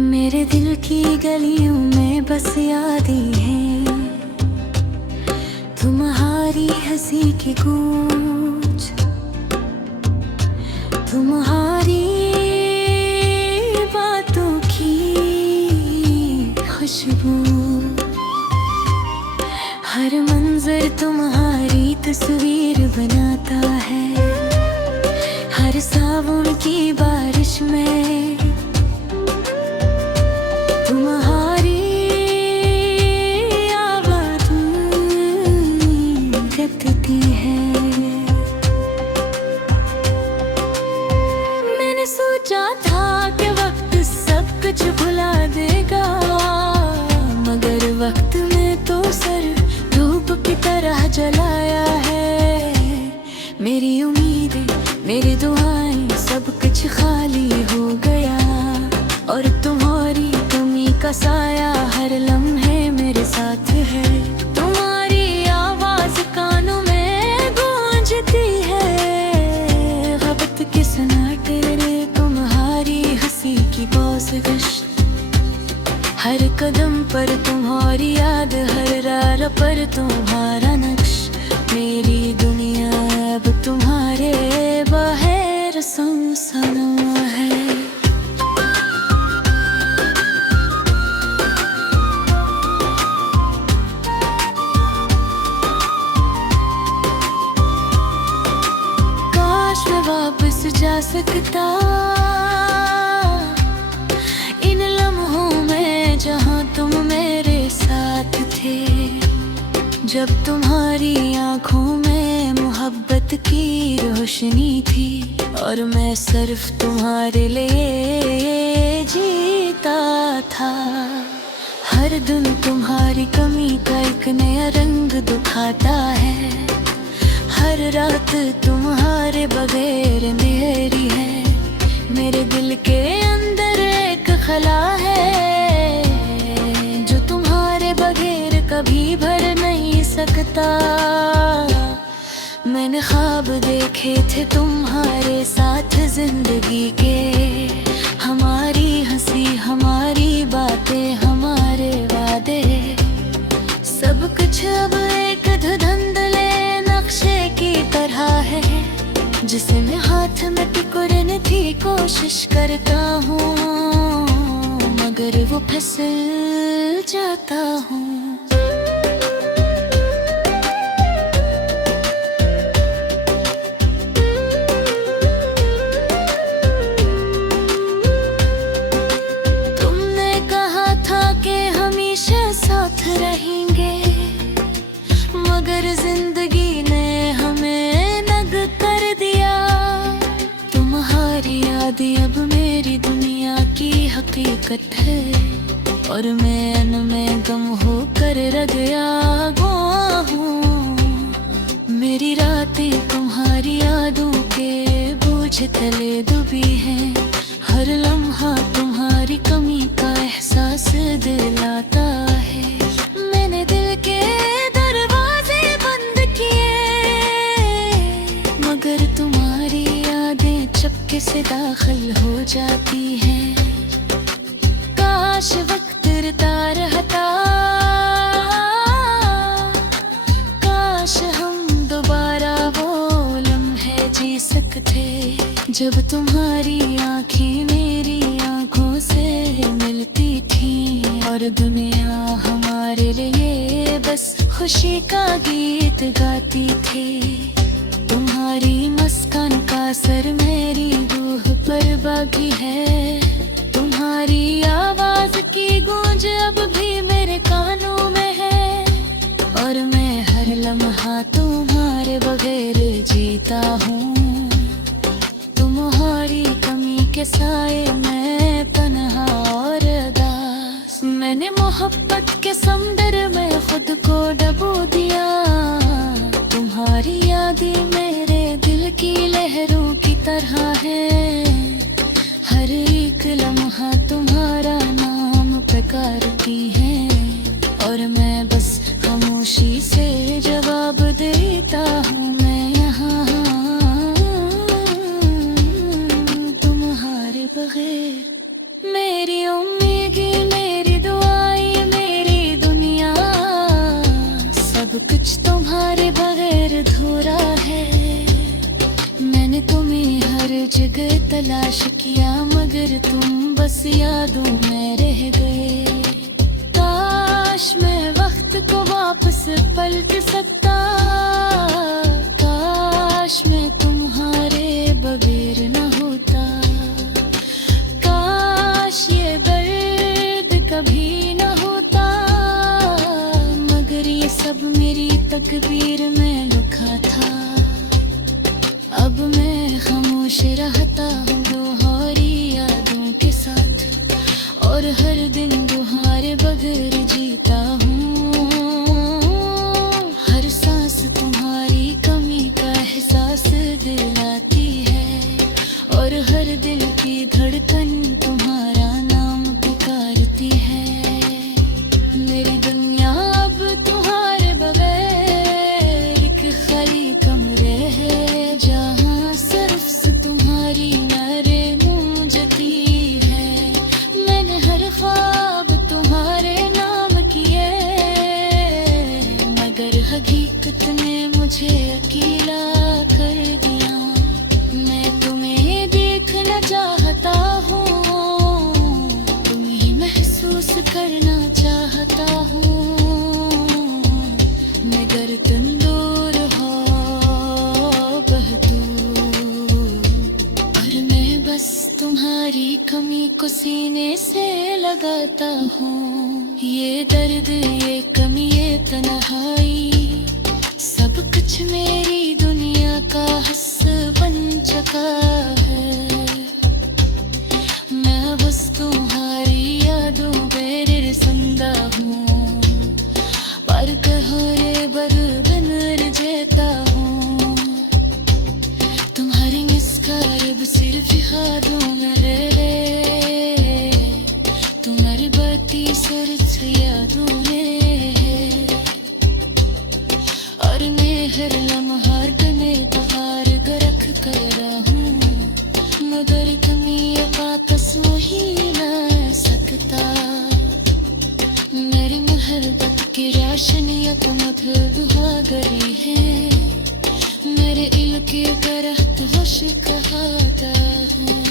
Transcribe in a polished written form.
मेरे दिल की गलियों में बस यादें हैं, तुम्हारी हंसी की गूंज, तुम्हारी बातों की खुशबू। हर मंजर तुम्हारी तस्वीर बनाता है, हर सावन की बारिश में तुम्हारी आवाज़ जगती है। मैंने सोचा था कि वक्त सब कुछ भुला देगा, मगर वक्त में तो सर धूप की तरह जलाया है। मेरी उम्मीदें, मेरी दुआएं, सब कुछ खाली हो गया, और तुम्हारी कमी का साया हर लम्हे मेरे साथ है। तुम्हारी आवाज कानों में गूंजती है, ग़फलत के सन्नाटे, तुम्हारी हंसी की पेशकश। हर कदम पर तुम्हारी याद, हर राह पर तुम्हारा नक्श। मेरी दुनिया अब तुम्हारे बगैर सुनसान है। काश मैं वापस जा सकता इन लम्हों में जहाँ तुम मेरे साथ थे, जब तुम्हारी आँखों में मोहब्बत की रोशनी थी, और मैं सिर्फ तुम्हारे लिए जीता था। हर दिन तुम्हारी कमी का एक नया रंग दिखाता है, हर रात तुम्हारे बगैर अंधेरी है। मेरे दिल के अंदर एक खला है, जो तुम्हारे बगैर कभी भर नहीं सकता। मैंने ख्वाब देखे थे तुम्हारे साथ जिंदगी के, हमारी हंसी, हमारी बातें, हमारे वादे, सब कुछ अब एक धुंधले नक्शे की तरह है, जिसे मैं हाथ में पकड़ने की कोशिश करता हूँ, मगर वो फिसल जाता हूँ। तुमने कहा था कि हमेशा साथ रहेंगे, मगर जिंदगी ने हमें नग कर दिया। तुम्हारी यादें अब मेरी दुनिया की हकीकत है, और मैं अनमें गम होकर रह गया हूँ। मेरी रातें तुम्हारी यादों के बोझ तले डूबी हैं, हर लम्हा तुम्हारी कमी का एहसास दिलाता है। मैंने दिल के दरवाजे बंद किए, मगर तुम्हारी यादें चपके से दाखिल हो जाती हैं। काश वक्त रुकता रहता, काश हम दोबारा वो लम्हे जी सकते, जब तुम्हारी आँखें मेरी आँखों से मिलती थी, और दुनिया हमारे लिए बस खुशी का गीत गाती थी। तुम्हारी मुस्कान का असर मेरी रूह पर बाकी है, तुम्हारी आवाज की गूंज अब भी मेरे कानों में है, और मैं हर लम्हा तुम्हारे बगैर जीता हूँ। तुम्हारी कमी के साए में तन्हा और उदास, मैंने मोहब्बत के समंदर में खुद को डुबो दिया। तुम्हारी यादें मेरे दिल की लहरों की तरह है, हर एक लम्हा तुम्हारा नाम पुकारती है, और मैं बस खामोशी से जवाब देता हूँ। मैं यहाँ तुम्हारे बगैर मेरी उम्मीद जगह तलाश किया मगर तुम बस यादों में रह गए। काश मैं वक्त को वापस पलट सकता, काश मैं तुम्हारे बगैर न होता, काश ये दर्द कभी न होता, मगर ये सब मेरी तकदीर में लिखा था। अब मैं खामोश रहता हूँ तुम्हारी यादों के साथ, और हर दिन तुम्हारे बगैर जीता हूँ। हर सांस तुम्हारी कमी का एहसास दिलाती है, और हर दिल की धड़कन तुम्हारा नाम पुकारती है। मेरी दुनिया अब तुम्हारे बगैर एक खाली कमरे है, जहाँ सिर्फ तुम्हारी नज़रें गूंजती है। मैंने हर ख्वाब तुम्हारे नाम किए, मगर हकीकत ने मुझे अकेला कर दिया। मैं तुम्हें देखना चाहता हूँ, तुम्हें महसूस करना चाहता हूँ, मगर तुम दूर हो बहदूर, और मैं बस तुम्हारी कमी को सीने से लगाता हूँ। ये दर्द, ये कमी, ये तन्हाई, सब कुछ मेरी दुनिया का हिस्सा बन चुका है। मैं बस तुम्हारी यादों में जिंदा हूँ, पर कहो रे बरबन जेता हूँ। तुम्हारी मुस्कान सिर्फ यादों में रहे, तुम्हारी बाती सिर्फ यादों में है, और मैं हर लम्हा में बहार गरख कर रहा हूँ, मगर कमी वापस वही न सकता। मेरी मोहब्बत की रोशनियत मधुर दुआ गरी है, मेरे इल्के करहत होश कहता हूँ।